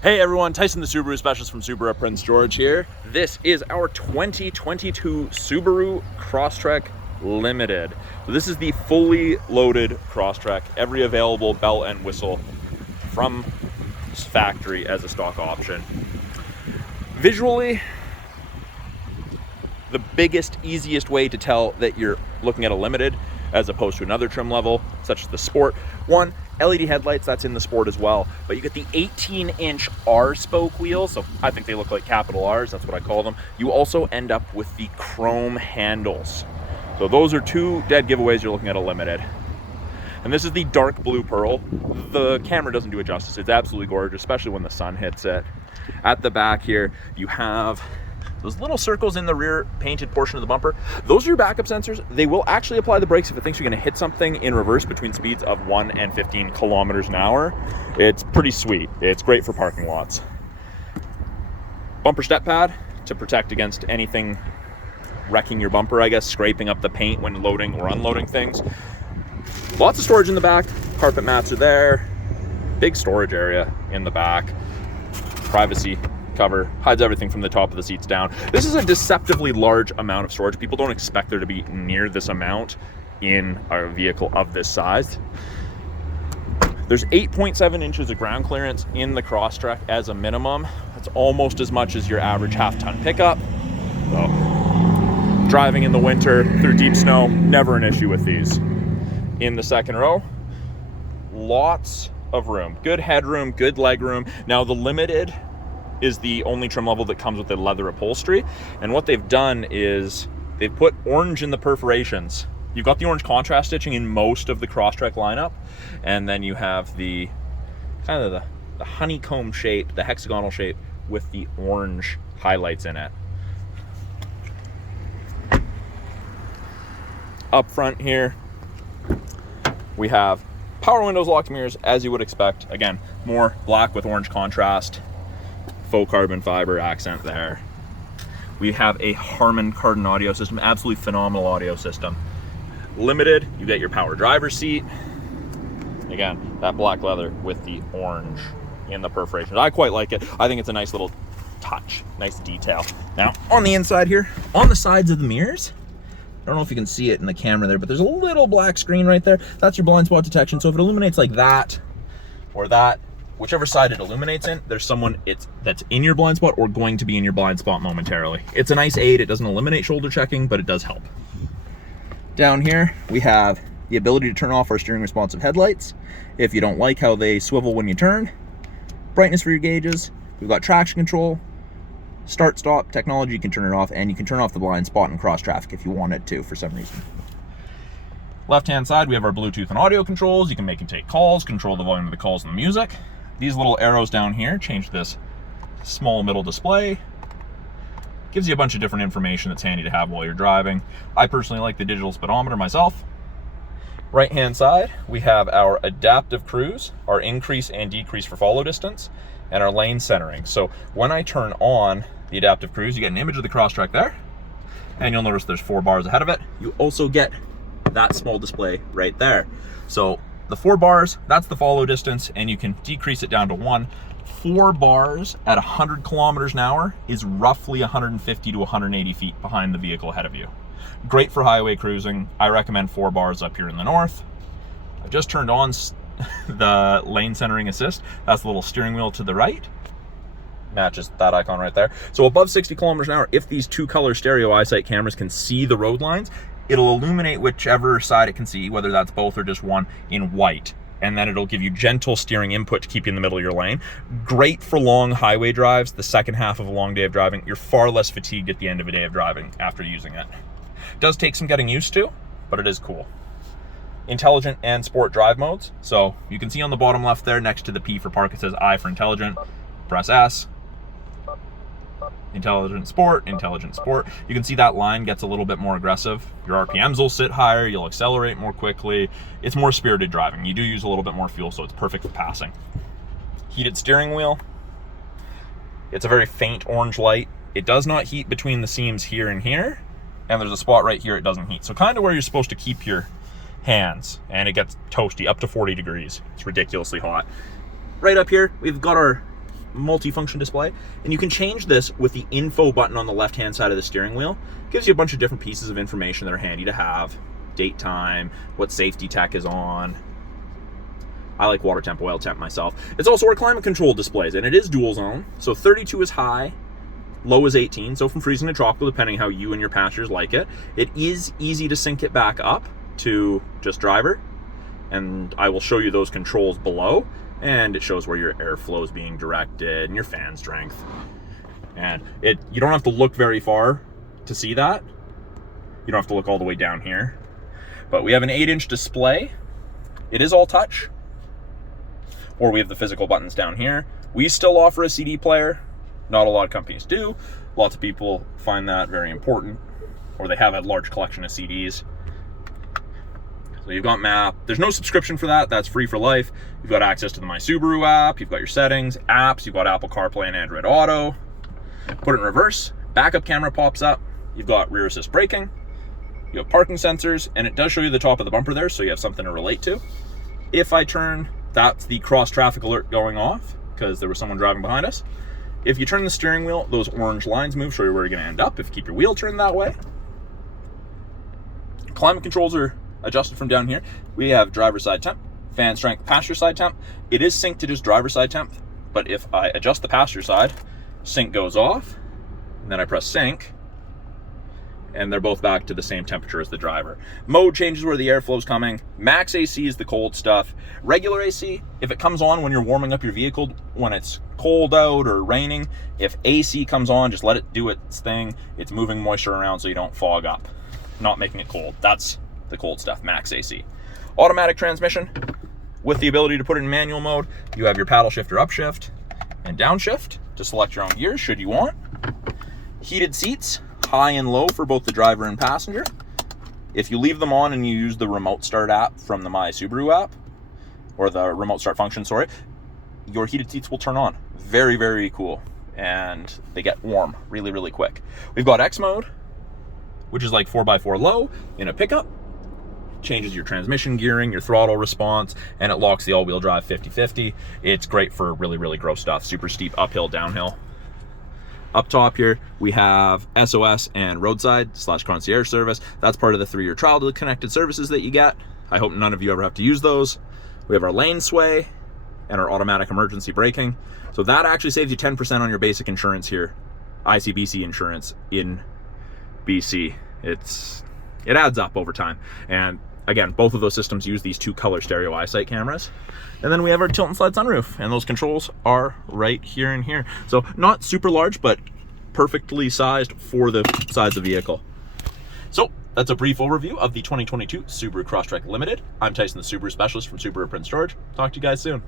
Hey everyone, Tyson the Subaru specialist from Subaru Prince George here. This is our 2022 Subaru Crosstrek Limited. So this is the fully loaded Crosstrek, every available bell and whistle from factory as a stock option. Visually, the biggest, easiest way to tell that you're looking at a Limited as opposed to another trim level, such as the Sport. One, LED headlights, that's in the Sport as well, but you get the 18-inch R-spoke wheels, so I think they look like capital R's, that's what I call them. You also end up with the chrome handles. So those are two dead giveaways you're looking at a Limited. And this is the dark blue pearl. The camera doesn't do it justice. It's absolutely gorgeous, especially when the sun hits it. At the back here, you have those little circles in the rear painted portion of the bumper. Those are your backup sensors. They will actually apply the brakes if it thinks you're gonna hit something in reverse between speeds of 1 and 15 kilometers an hour. It's pretty sweet. It's great for parking lots. Bumper step pad to protect against anything wrecking your bumper, I guess, scraping up the paint when loading or unloading things. Lots of storage in the back. Carpet mats are there. Big storage area in the back. Privacy cover, hides everything from the top of the seats down. This is a deceptively large amount of storage. People don't expect there to be near this amount in a vehicle of this size. There's 8.7 inches of ground clearance in the Crosstrek as a minimum. That's almost as much as your average half-ton pickup. So, driving in the winter through deep snow, never an issue with these. In the second row, lots of room. Good headroom, good leg room. Now the Limited is the only trim level that comes with the leather upholstery, and what they've done is they've put orange in the perforations. You've got the orange contrast stitching in most of the Crosstrek lineup, and then you have the kind of the honeycomb shape, the hexagonal shape with the orange highlights in it. Up front here, we have power windows, locking mirrors, as you would expect. Again, more black with orange contrast. Faux carbon fiber accent there. We have a Harman Kardon audio system, absolutely phenomenal audio system. Limited, you get your power driver's seat. Again, that black leather with the orange in the perforations. I quite like it. I think it's a nice little touch, nice detail. Now, on the inside here, on the sides of the mirrors, I don't know if you can see it in the camera there, but there's a little black screen right there. That's your blind spot detection. So if it illuminates like that or that, whichever side it illuminates in, there's someone that's in your blind spot or going to be in your blind spot momentarily. It's a nice aid. It doesn't eliminate shoulder checking, but it does help. Down here, we have the ability to turn off our steering responsive headlights if you don't like how they swivel when you turn. Brightness for your gauges. We've got traction control, start stop technology. You can turn it off, and you can turn off the blind spot and cross traffic if you wanted to for some reason. Left-hand side, we have our Bluetooth and audio controls. You can make and take calls, control the volume of the calls and the music. These little arrows down here change this small middle display. Gives you a bunch of different information that's handy to have while you're driving. I personally like the digital speedometer myself. Right hand side, we have our adaptive cruise, our increase and decrease for follow distance, and our lane centering. So when I turn on the adaptive cruise, you get an image of the Crosstrek there, and you'll notice there's 4 bars ahead of it. You also get that small display right there. So the 4 bars, that's the follow distance, and you can decrease it down to 1. 4 bars at 100 kilometers an hour is roughly 150 to 180 feet behind the vehicle ahead of you. Great for highway cruising. I recommend 4 bars up here in the north. I just turned on the lane centering assist. That's the little steering wheel to the right. Matches that icon right there. So above 60 kilometers an hour, if these 2 color stereo eyesight cameras can see the road lines, it'll illuminate whichever side it can see, whether that's both or just one, in white. And then it'll give you gentle steering input to keep you in the middle of your lane. Great for long highway drives, the second half of a long day of driving. You're far less fatigued at the end of a day of driving after using it. Does take some getting used to, but it is cool. Intelligent and sport drive modes. So you can see on the bottom left there, next to the P for park, it says I for intelligent. Press S. Intelligent sport. You can see that line gets a little bit more aggressive. Your RPMs will sit higher, you'll accelerate more quickly. It's more spirited driving. You do use a little bit more fuel, so it's perfect for passing. Heated steering wheel. It's a very faint orange light. It does not heat between the seams here and here, and there's a spot right here it doesn't heat. So kind of where you're supposed to keep your hands, and it gets toasty up to 40 degrees. It's ridiculously hot. Right up here, we've got our multi-function display, and you can change this with the info button on the left-hand side of the steering wheel. It gives you a bunch of different pieces of information that are handy to have. Date time, what safety tech is on. I like water temp, oil temp myself. It's also our climate control displays, and it is dual zone. So 32 is high, low is 18. So from freezing to tropical, depending how you and your passengers like it. It is easy to sync it back up to just driver. And I will show you those controls below. And it shows where your airflow is being directed and your fan strength. And you don't have to look very far to see that. You don't have to look all the way down here. But we have an 8-inch display. It is all touch. Or we have the physical buttons down here. We still offer a CD player. Not a lot of companies do. Lots of people find that very important, or they have a large collection of CDs. So you've got map. There's no subscription for that. That's free for life. You've got access to the My Subaru app. You've got your settings, apps. You've got Apple CarPlay and Android Auto. Put it in reverse. Backup camera pops up. You've got rear assist braking. You have parking sensors, and it does show you the top of the bumper there, so you have something to relate to. If I turn, that's the cross traffic alert going off because there was someone driving behind us. If you turn the steering wheel, those orange lines move, show you where you're going to end up if you keep your wheel turned that way. Climate controls are adjusted from down here. We have driver side temp, fan strength, passenger side temp. It is synced to just driver side temp, but if I adjust the passenger side, sync goes off, and then I press sync, and they're both back to the same temperature as the driver. Mode changes where the airflow is coming. Max AC is the cold stuff. Regular AC, if it comes on when you're warming up your vehicle, when it's cold out or raining, if AC comes on, just let it do its thing. It's moving moisture around so you don't fog up, not making it cold. That's the cold stuff, max AC. Automatic transmission, with the ability to put it in manual mode. You have your paddle shift or upshift and downshift to select your own gears should you want. Heated seats, high and low for both the driver and passenger. If you leave them on and you use the remote start app from the My Subaru app, or the remote start function, sorry, your heated seats will turn on. Very, very cool. And they get warm really, really quick. We've got X mode, which is like 4x4 low in a pickup. Changes your transmission gearing, your throttle response, and it locks the all-wheel drive 50-50. It's great for really, really gross stuff. Super steep uphill, downhill. Up top here, we have SOS and roadside/concierge service. That's part of the 3-year trial to the connected services that you get. I hope none of you ever have to use those. We have our lane sway and our automatic emergency braking. So that actually saves you 10% on your basic insurance here. ICBC insurance in BC. It adds up over time. And again, both of those systems use these 2 color stereo eyesight cameras. And then we have our tilt and slide sunroof, and those controls are right here and here. So not super large, but perfectly sized for the size of the vehicle. So that's a brief overview of the 2022 Subaru Crosstrek Limited. I'm Tyson, the Subaru specialist from Subaru Prince George. Talk to you guys soon.